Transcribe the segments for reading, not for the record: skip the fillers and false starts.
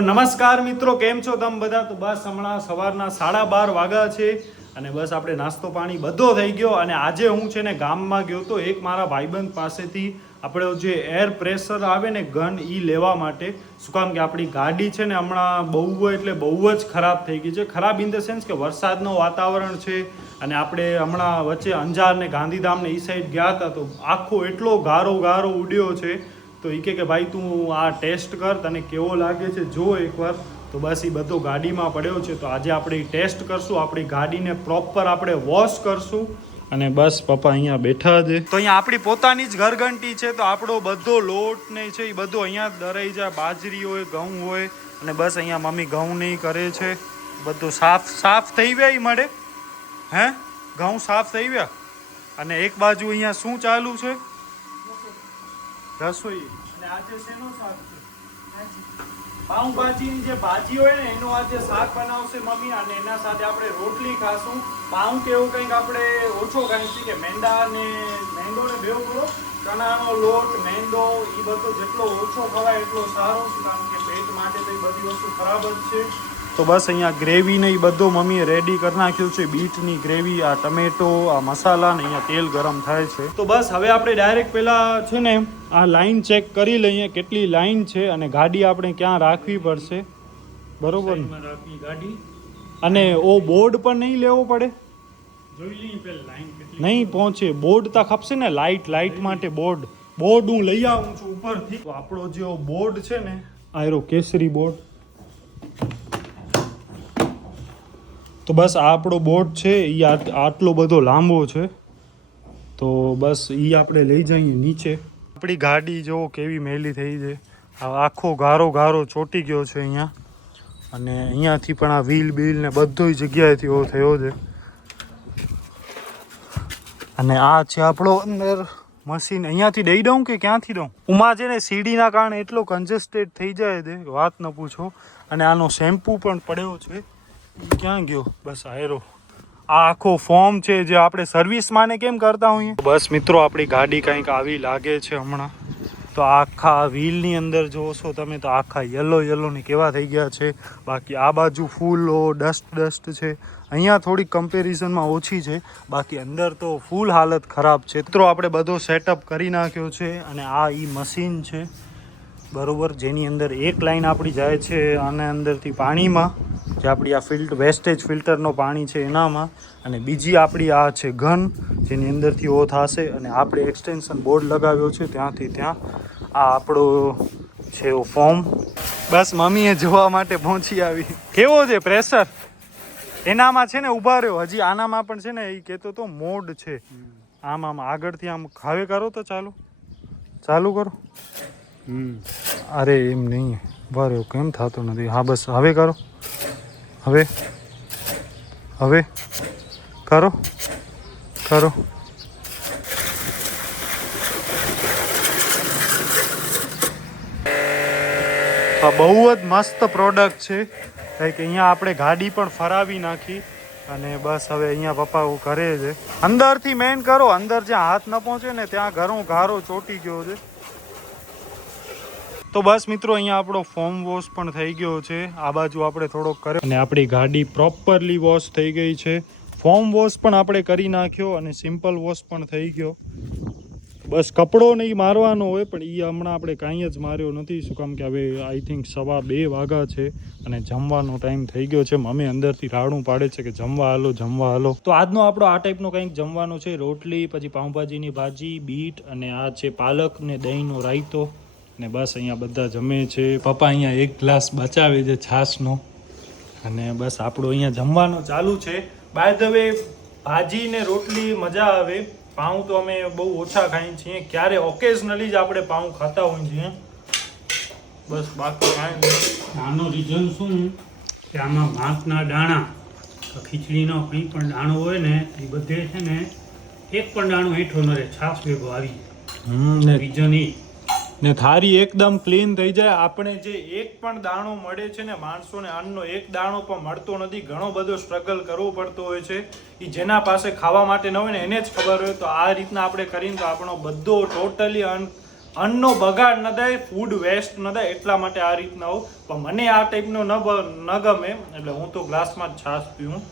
તો નમસ્કાર મિત્રો, કેમ છો તમે બધા? તો બસ હમણાં સવારના 12:30 વાગ્યા છે અને બસ આપણે નાસ્તો પાણી બધો થઈ ગયો. અને આજે હું છે ને ગામમાં ગયો તો એક મારા ભાઈબંધ પાસેથી આપણે જે એર પ્રેશર આવે ને ગન એ લેવા માટે. શું કામ કે આપણી ગાડી છે ને હમણાં બહુ એટલે બહુ જ ખરાબ થઈ ગઈ છે. ખરાબ ઇન ધ સેન્સ કે વરસાદનું વાતાવરણ છે અને આપણે હમણાં વચ્ચે અંજાર ને ગાંધીધામ ને એ સાઈડ ગયા હતા તો આખો એટલો ગારો ઉડ્યો છે. તો એ કે ભાઈ તું આ ટેસ્ટ કર, તને કેવો લાગે છે જો એકવાર. તો બસ એ બધો ગાડીમાં પડ્યો છે. તો આજે આપણે ટેસ્ટ કરશું, આપણી ગાડીને પ્રોપર આપણે વોશ કરશું. અને બસ પપ્પા અહીંયા બેઠા છે. તો અહીંયા આપણી પોતાની જ ઘરઘંટી છે. તો આપણો બધો લોટ ને છે એ બધો અહીંયા દરાઈ જાય, બાજરી હોય, ઘઉં હોય. અને બસ અહીંયા મમ્મી ઘઉં નહીં કરે છે. બધું સાફ થઈ ગયા મળે હે, ઘઉં સાફ થઈ ગયા. અને એક બાજુ અહીંયા શું ચાલુ છે? રસોઈ. અને આજે શેનો શાક છે? પાઉંભાજીની જે ભાજી હોય ને એનું આજે શાક બનાવશે મમ્મી. અને એના સાથે આપણે રોટલી ખાશું. પાઉં કે એવું કંઈક આપણે ઓછો ખાઈશું કે મેંદો ને બેવ બોલો, ચણાનો લોટ, મેંદો એ બધો જેટલો ઓછો ખવાય એટલો સારો છે, કારણ કે પેટ માટે તો એ બધી વસ્તુ ખરાબ જ છે. તો બસ અહીંયા ગ્રેવી ને એ બધું મમ્મીએ રેડી કરી નાખ્યું છે. બીટની ગ્રેવી, આ ટમેટો, આ મસાલા ને અહીંયા તેલ ગરમ થાય છે. તો બસ હવે આપણે ડાયરેક્ટ પેલા છે ને આ લાઈન ચેક કરી લઈએ કેટલી લાઈન છે અને ગાડી આપણે ક્યાં રાખવી પડશે. બરોબર ને? ગાડી અને ઓ બોર્ડ પણ નહીં લેવો પડે, જોઈ લઈએ પેલા લાઈન કેટલી નહીં પહોંચે. બોર્ડ તો ખપશે ને, લાઈટ માટે બોર્ડ હું લઈ આવું છું ઉપરથી. તો આપણો જે બોર્ડ છે ને આયરો કેસરી બોર્ડ. તો બસ આ આપણો બોર્ડ છે એ આટલો બધો લાંબો છે. તો બસ એ આપણે લઈ જઈએ નીચે. આપણી ગાડી જો કેવી મેલી થઈ છે, આખો ગારો ચોટી ગયો છે અહીંયા. અને અહીંયાથી પણ આ વ્હીલ ને બધી જગ્યાએથી એવો થયો છે. અને આ છે આપણો અંદર મશીન. અહીંયાથી દઈ દઉં કે ક્યાંથી દઉં? ઉમા છે ને સીડીના કારણે એટલો કન્જેસ્ટેડ થઈ જાય છે વાત ન પૂછો. અને આનો શેમ્પુ પણ પડ્યો છે, ક્યાં ગયો? બસ આયરો. આ આખો ફોર્મ છે જે આપણે સર્વિસમાં ને કેમ કરતા હોઈએ. બસ મિત્રો આપણી ગાડી કંઈક આવી લાગે છે હમણાં. તો આખા વ્હીલની અંદર જોશો તમે તો આખા યલો ને કેવા થઈ ગયા છે. બાકી આ બાજુ ફૂલ ડસ્ટ છે. અહીંયા થોડીક કમ્પેરિઝનમાં ઓછી છે, બાકી અંદર તો ફૂલ હાલત ખરાબ છે. મિત્રો આપણે બધો સેટઅપ કરી નાખ્યો છે. અને આ ઈ મશીન છે બરોબર, જેની અંદર એક લાઈન આપણી જાય છે આને અંદરથી પાણીમાં, જે આપણી આ વેસ્ટેજ ફિલ્ટરનો પાણી છે એનામાં. અને બીજી આપણી આ છે ગન, જેની અંદરથી ઓ થશે. અને આપણે એક્સટેન્શન બોર્ડ લગાવ્યો છે ત્યાંથી ત્યાં. આ આપણો છે એવો ફોર્મ. બસ મમ્મીએ જોવા માટે પહોંચી આવી. કેવો છે પ્રેશર એનામાં છે ને? ઊભા રહ્યો, હજી આનામાં પણ છે ને એ કહેતો તો મોડ છે. આમ આગળથી આમ હવે કરો તો ચાલુ કરો. અરે એમ નહીં, ઊભા રહ્યો, કેમ થતો નથી? હા બસ હવે કરો, હવે કરો. આ બહુ જ મસ્ત પ્રોડક્ટ છે. કંઈક અહીંયા આપણે ગાડી પણ ફરાવી નાખી. અને બસ હવે અહીંયા પપ્પા કરે છે. અંદરથી મેન કરો, અંદર જ્યાં હાથ ન પહોંચે ને ત્યાં ગારો ચોટી ગયો છે. તો બસ મિત્રો અહીંયા આપણો ફોર્મ વોશ પણ થઈ ગયો છે. આ બાજુ આપણે થોડોક કર્યો અને આપણી ગાડી પ્રોપરલી વોશ થઈ ગઈ છે. ફોર્મ વોશ પણ આપણે કરી નાખ્યો અને સિમ્પલ વોશ પણ થઈ ગયો. બસ કપડો નહીં મારવાનો હોય, પણ એ હમણાં આપણે કાંઈ જ માર્યો નથી. શું કામ કે હવે આઈ થિંક 2:15 વાગ્યા છે અને જમવાનો ટાઈમ થઈ ગયો છે. મમ્મી અંદરથી રાડું પાડે છે કે જમવા હાલો. તો આજનો આપણો આ ટાઈપનો કંઈક જમવાનો છે. રોટલી, પછી પાઉંભાજીની ભાજી, બીટ, અને આ છે પાલક ને દહીંનો રાયતો. ને બસ અહીંયા બધા જમે છે. પપ્પા અહીંયા એક ગ્લાસ બચાવે છે છાશનો. અને બસ આપણો અહીંયા જમવાનો ચાલુ છે. બાય ધ વે ભાજી ને રોટલી મજા આવે. પાઉં તો અમે બહુ ઓછા ખાઈએ છીએ, ક્યારે ઓકેઝનલી જ આપણે પાઉં ખાતા હોઈએ છીએ. બસ બાકી કાંઈ નહીં. આનો રીઝન શું કે આમાં ભાતના દાણા, ખીચડીનો કંઈ પણ દાણો હોય ને એ બધે છે ને એક પણ દાણો હેઠો ન રહે, છાશ ભેગો આવી. રીઝન એ ને થારી એકદમ ક્લીન થઈ જાય. આપણે જે એક પણ દાણો મળે છે ને, માણસોને અન્નનો એક દાણો પણ મળતો નથી. ઘણો બધો સ્ટ્રગલ કરવો પડતો હોય છે. એ જેના પાસે ખાવા માટે ન હોય ને એને જ ખબર હોય. તો આ રીતના આપણે કરીને તો આપણો બધો ટોટલી અન્નનો બગાડ ન થાય, ફૂડ વેસ્ટ ન થાય, એટલા માટે આ રીતના હોઉં. પણ મને આ ટાઈપનો ન ગમે, એટલે હું તો ગ્લાસમાં જ છાશ પીવું.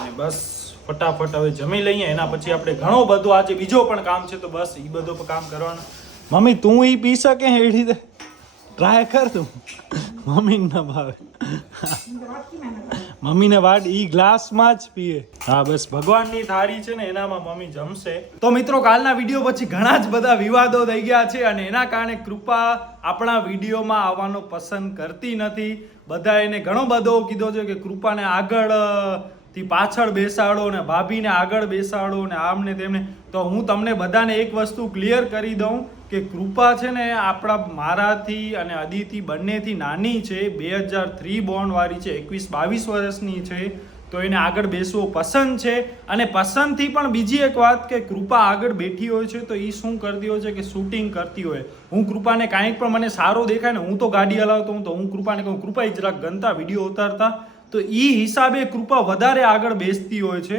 અને બસ ફટાફટ હવે જમી લઈએ, એના પછી આપણે ઘણો બધો આજે બીજો પણ કામ છે, તો બસ એ બધો પણ કામ કરવાનું. મમ્મી તું ઈ પી શકે એ રીતે ટ્રાય કર તું. મમ્મીને ના ભાવે, મમ્મીને વાટ ઈ ગ્લાસમાં જ પીએ. હા બસ ભગવાનની થાળી છે ને એનામાં મમ્મી જમશે. તો મિત્રો કાલના વિડીયો પછી ઘણા જ બધા વિવાદો થઈ ગયા છે અને એના કારણે કૃપા આપણા વિડીયોમાં આવવાનો પસંદ કરતી નથી. બધા એને ઘણો બધો કીધો છે કે કૃપાને આગળ થી પાછળ બેસાડો ને ભાભીને આગળ બેસાડો ને આમ ને તેમને. તો હું તમને બધાને એક વસ્તુ ક્લિયર કરી દઉં કે કૃપા છે ને આપણા મારાથી અને અદિતિ બંનેથી નાની છે, 2003 બોર્ન વાળી છે, 21-22 વર્ષની છે. તો એને આગળ બેસવો પસંદ છે. અને પસંદથી પણ બીજી એક વાત કે કૃપા આગળ બેઠી હોય છે તો એ શું કરતી હોય છે કે શૂટિંગ કરતી હોય. હું કૃપાને કાંઈક પણ મને સારો દેખાય ને, હું તો ગાડી હલાવતો હું તો હું કૃપાને કહું કૃપા જરાક ગનતા વિડીયો ઉતારતા, તો એ હિસાબે કૃપા વધારે આગળ બેસતી હોય છે.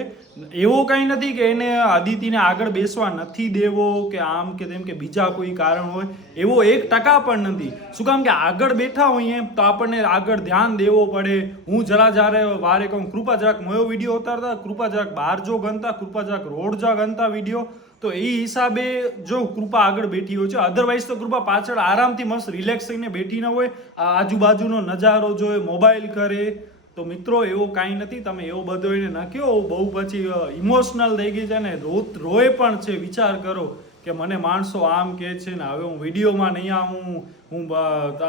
એવો કંઈ નથી કે એને અદિતિને આગળ બેસવા નથી દેવો કે આમ કે તેમ કે બીજા કોઈ કારણ હોય, એવો 1% પણ નથી. શું કામ કે આગળ બેઠા હોઈએ તો આપણને આગળ ધ્યાન દેવો પડે. હું જ્યારે વારે કહું કૃપા જરાક મોયો વિડીયો ઉતારતા, કૃપા જરાક બહાર જો ગનતા, કૃપા જરાક રોડ જા ગનતા વિડીયો. તો એ હિસાબે જો કૃપા આગળ બેઠી હોય છે. અધરવાઇઝ તો કૃપા પાછળ આરામથી મસ્ત રિલેક્સ થઈને બેઠી ન હોય, આજુબાજુનો નજારો જોઈ, મોબાઈલ કરે. તો મિત્રો એવો કાંઈ નથી, તમે એવો બધો એને ન કહો. બહુ પછી ઇમોશનલ થઈ ગઈ છે ને રોય પણ છે. વિચાર કરો કે મને માણસો આમ કહે છે ને હવે હું વિડીયોમાં નહીં આવું, હું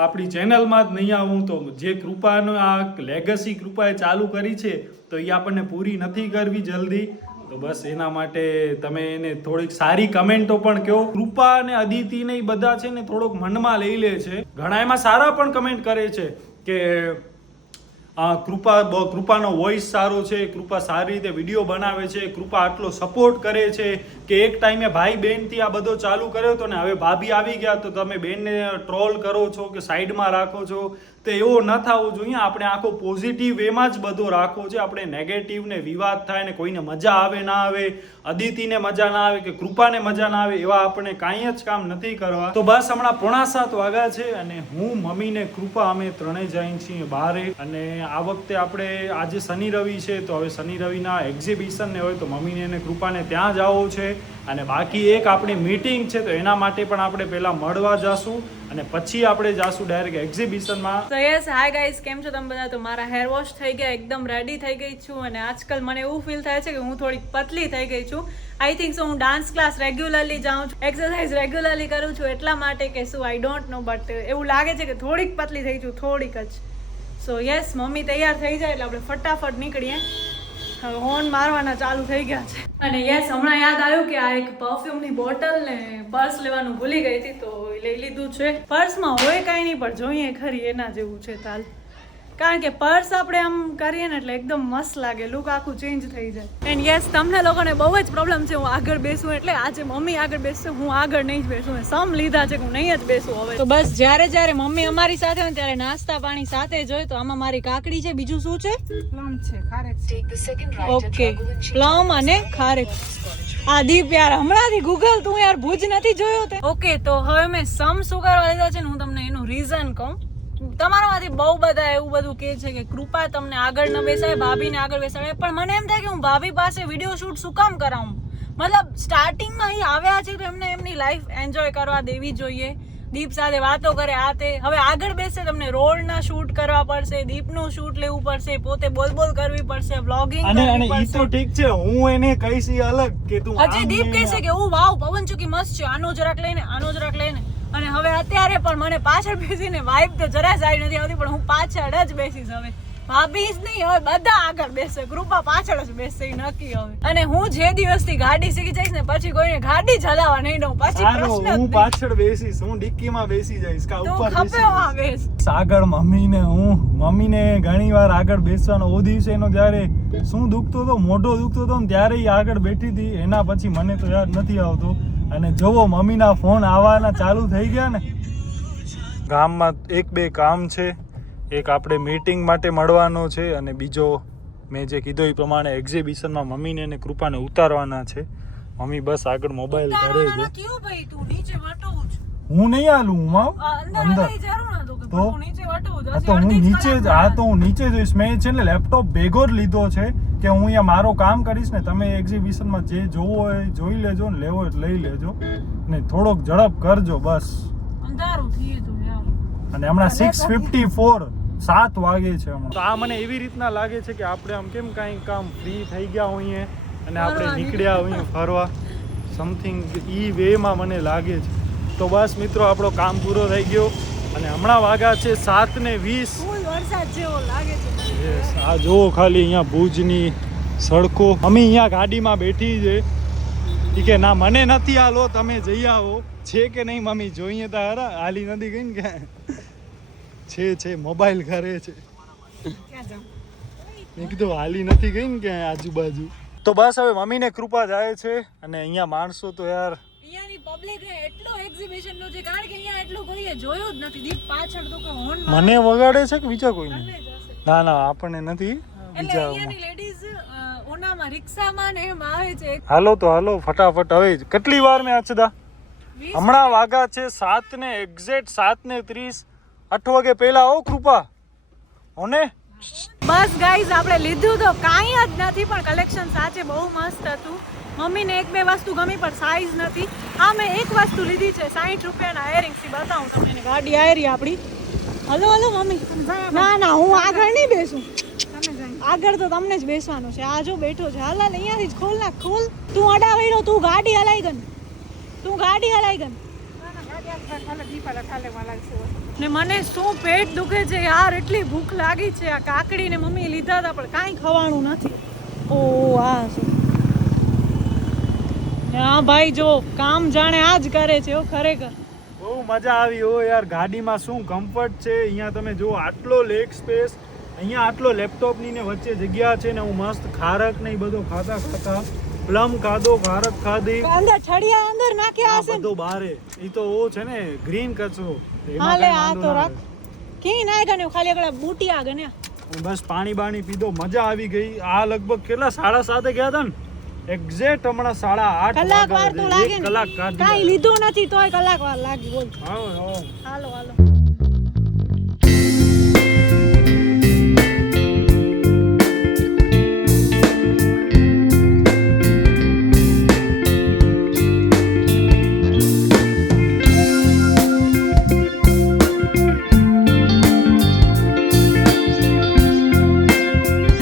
આપણી ચેનલમાં જ નહીં આવું. તો જે કૃપાનો આ લેગસી કૃપાએ ચાલુ કરી છે તો એ આપણને પૂરી નથી કરવી જલ્દી. તો બસ એના માટે તમે એને થોડીક સારી કમેન્ટો પણ કહો. કૃપા અને અદિતિ ને એ બધા છે ને થોડોક મનમાં લઈ લે છે. ઘણા એમાં સારા પણ કમેન્ટ કરે છે કે કૃપાનો વોઇસ સારો છે, કૃપા સારી રીતે વિડીયો બનાવે છે, કૃપા આટલો સપોર્ટ કરે છે કે એક ટાઈમે ભાઈ બહેનથી આ બધો ચાલુ કર્યો હતો ને હવે ભાભી આવી ગયા તો તમે બેનને ટ્રોલ કરો છો કે સાઈડમાં રાખો છો. તો એવો ન થવું જોઈએ. આપણે આખો પોઝિટિવ વેમાં જ બધો રાખવો છે. આપણે નેગેટિવ ને વિવાદ થાય ને કોઈને મજા આવે ના આવે, અદિતિને મજા ના આવે કે કૃપાને મજા ના આવે, એવા આપણે કાંઈ જ કામ નથી કરવા. તો બસ હમણાં 6:45 વાગ્યા છે અને હું મમ્મી ને કૃપા અમે ત્રણેય જઈએ છીએ બહારે. અને આ વખતે આપણે આજે શનિ રવિ છે તો હવે શનિ રવિના એક્ઝિબિશન ને હોય તો મમ્મીને અને કૃપાને ત્યાં જવું છે. અને બાકી એક આપણી મીટિંગ છે તો એના માટે પણ આપણે પહેલા મળવા જાશું અને પછી આપણે જાશું ડાયરેક્ટ એક્ઝિબિશનમાં. તો યસ હાય ગાઈસ, કેમ છો તમે બધા? તો મારા હેર વોશ થઈ ગયા, એકદમ રેડી થઈ ગઈ છું. અને આજકાલ મને એવું ફીલ થાય છે કે હું થોડીક પતલી થઈ ગઈ છું. આઈ થિંક સો હું ડાન્સ ક્લાસ રેગ્યુલરલી જાઉં છું, એક્સરસાઇઝ રેગ્યુલરલી કરું છું એટલા માટે કે શું આઈ ડોન્ટ નો, બટ એવું લાગે છે કે થોડીક પતલી થઈ છું, થોડીક જ. સો યસ મમ્મી તૈયાર થઈ જાય એટલે આપણે ફટાફટ નીકળીએ. હવે હોર્ન મારવાના ચાલુ થઈ ગયા છે. અને યસ હમણાં યાદ આવ્યું કે આ એક પરફ્યુમની બોટલ ને પર્સ લેવાનું ભૂલી ગઈ હતી તો લઈ લીધું છે. પર્સમાં હોય કાંઈ નહીં પણ જોઈએ ખરી એના જેવું છે તાલ. કારણ કે પર્સ આપણે આમ કરીએ ને એટલે એકદમ મસ્ત લાગે, લુક આખું ચેન્જ થઈ જાય. એન્ડ યસ તમને લોકોને બહુ જ પ્રોબ્લેમ છે હું આગળ બેસું, એટલે આજે મમ્મી આગળ બેસશે, હું આગળ નહીં જ બેસું. સમ લીધા છે કે હું નહીં જ બેસું હવે. તો બસ જ્યારે મમ્મી અમારી સાથે હોય ત્યારે નાસ્તા પાણી સાથે જ હોય. તો આમાં મારી કાકડી છે, બીજું શું છે? પ્લમ છે, ખારેક. ઓકે, પ્લમ અને ખારેક. આ દીપ યાર હમણાંથી ગૂગલ તું યાર ભુજ નથી જોયું તે. ઓકે તો હવે મેં સમ શું કરવા લીધા છે ને હું તમને એનું રીઝન કહું. તમારામાંથી બહુ બધા એવું બધું કહે છે કે કૃપા તમને આગળ ન બેસાય, ભાભીને આગળ બેસાડે. પણ મને એમ થાય કે હું ભાભી પાસે વિડીયો શૂટ શું કામ કરાવું? મતલબ સ્ટાર્ટિંગમાં અહીં આવ્યા છે તો એમને એમની લાઈફ એન્જોય કરવા દેવી જોઈએ. દીપ સાથે વાતો કરે આ તે. હવે આગળ બેસે તમને રોડના શૂટ કરવા પડશે, દીપનું શૂટ લેવું પડશે, પોતે બોલ કરવી પડશે, વ્લોગિંગ કરવી પડશે. તો ઠીક છે, હું એને કહીશ અલગ કે તું હજી દીપ કહેશે કે ઓ વાવ પવનચક્કી મસ્ત છે, આનો જરાક લઈને. અને હવે અત્યારે પણ મને પાછળ બેસીને વાઇબ તો જરાય સારી નથી આવતી, પણ હું પાછળ જ બેસીશ હવે. ભાભી જ નહીં, હવે બધા આગળ બેસે, કૃપા પાછળ જ બેસે નક્કી હવે. અને હું જે દિવસથી ગાડી શીખી જઈશ ને પછી કોઈને ગાડી ચલાવવા નહીં દઉં. પછી પ્રશ્ન હું પાછળ બેસીશ, હું ડિક્કીમાં બેસી જઈશ કા ઉપર ખપેમાં બેસ. આગળ મમ્મીને ઘણી વાર આગળ બેસવાનો ઓ દિવસે એનો જ્યારે શું દુખતો હતો, મોઢો દુખતો હતો ને ત્યારે એ આગળ બેઠી હતી. એના પછી મને તો યાદ નથી આવતો. અને જોવો મમ્મીના ફોન આવવાના ચાલુ થઈ ગયા ને. ગામમાં 1-2 કામ છે. એક આપણે મીટિંગ માટે મળવાનો છે અને બીજો મેં જે કીધું એ પ્રમાણે એક્ઝિબિશનમાં મમ્મીને અને કૃપાને ઉતારવાના છે. મમ્મી બસ આગળ મોબાઈલ કરે છે. ક્યું ભાઈ તું નીચે વટવું જ હું નહીં હાલું ઉમા અંદર આવી જરૂર ન તો કે તો? તું નીચે વટવું જ આ તો હું નીચે જ તો હું નીચે જઈશ. મેં છે ને લેપટોપ ભેગો જ લીધો છે કે હું અહીંયા મારું કામ કરીશ ને તમે એક્ઝિબિશનમાં જે જોવું હોય જોઈ લેજો ને લેવો હોય તો લઈ લેજો ને થોડોક ઝડપ કરજો બસ. અંધારું થઈ ગયું યાર. અને હમણાં 6:54 7 વાગે છે હમણાં. તો આ મને એવી રીતના લાગે છે કે આપણે આમ કેમ કાંઈ કામ ફ્રી થઈ ગયા હોઈએ અને આપણે નીકળ્યા હોઈએ ફરવા સમથિંગ ઈ વેમાં મને લાગે છે. તો બસ મિત્રો આપણો કામ પૂરો થઈ ગયો અને હમણાં વાગ્યા છે 7:20. ફૂલ વરસાદ જેવો લાગે છે. યસ આ જુઓ ખાલી અહીંયા ભુજની સડકો. અમે અહીંયા ગાડીમાં બેઠી છે ઈ કે ના મને નથી હાલો તમે જઈ આવો. છે કે નહીં મમ્મી જોઈએ તો હરા હાલી નથી ગઈ ને કે છે મોબાઈલ કરે છે. ક્યાં જાઉં? મેં કીધું હાલી નથી ગઈ ને ક્યાંય આજુબાજુ. તો બસ હવે મમ્મીને કૃપા જાય છે અને અહીંયા માણસો તો યાર અહીંયાની પબ્લિક ને એટલો એક્ઝિબિશન નું છે કારણ કે અહીંયા એટલું કોઈએ જોયું જ નથી. દીપ પાછળ તો કે હોર્ન મને વગાડે છે કે બીજા કોઈને? જ હશે. ના ના આપણને નથી એટલે બીજા. અહીંયાની લેડીઝ ઓનામાં રિક્ષામાં ને એમ આવે છે. હાલો તો હાલો ફટાફટ. હવે કેટલી વાર મેં અચદા 20 હમણાં વાગા છે 7 ને એક્ઝેક્ટ 7:30. 8 વાગે પહેલા આવો કૃપા હોને. બસ ગાઈઝ આપણે લીધું તો કાંઈ જ નથી પણ કલેક્શન સાચે બહુ મસ્ત હતું. મમ્મીને એક બે વસ્તુ ગમી પણ સાઈઝ નથી. આ મેં એક વસ્તુ લીધી છે 60 રૂપિયાના ઇયરિંગ્સ. બતાવું તમને એની ગાડી આયરી આપણી. Hello hello mummy. ના ના હું આગળ નહીં બેસું. આગળ તો તમને જ બેસવાનું છે. આ જો બેઠો છે. હાલ હાલ અહીંયાથી જ ખોલ નાખ ખોલ. તું અડાવેલો તું ગાડી હલાઈ ગન. તું ગાડી હલાઈ ગન. ને મને શું પેટ દુખે છે યાર. એટલી ભૂખ લાગી છે. આ કાકડી ને મમ્મી લીધા હતા પણ કાંઈ ખવાનું નથી. ઓ આ શું હા ભાઈ જો કામ જાણે આ જ કરે છે. ખરેખર બહુ મજા આવી હો યાર. ગાડીમાં શું કમ્ફર્ટ છે. અહીંયા તમે જુઓ આટલો લેગ સ્પેસ. અહીંયા આટલો લેપટોપની ને વચ્ચે જગ્યા છે ને હું મસ્ત ખારક ને ઈ બધો ખાતા પ્લમ ખાધો ખારક ખાધી. અંદર છડિયા અંદર નાખ્યા આ હશે. બધો બારે ઈ તો ઓ છે ને ગ્રીન કચરો. એમાં હાલે કાંઈ આ વાંધો તો ના રાખ. કી નાય ગને ખાલી એકલા બૂટિયા ગને. આવે. બસ પાણી બાણી પીધો મજા આવી ગઈ. આ લગભગ કેટલા 7:30 ગયા હતા ને એક્ઝેક્ટ હમણાં 8:30 કલાક વાર તો લાગે ને. કલાક કાઢી કાંઈ લીધું નથી તોય કલાક વાર લાગી બોલ. આવો હાલો હાલો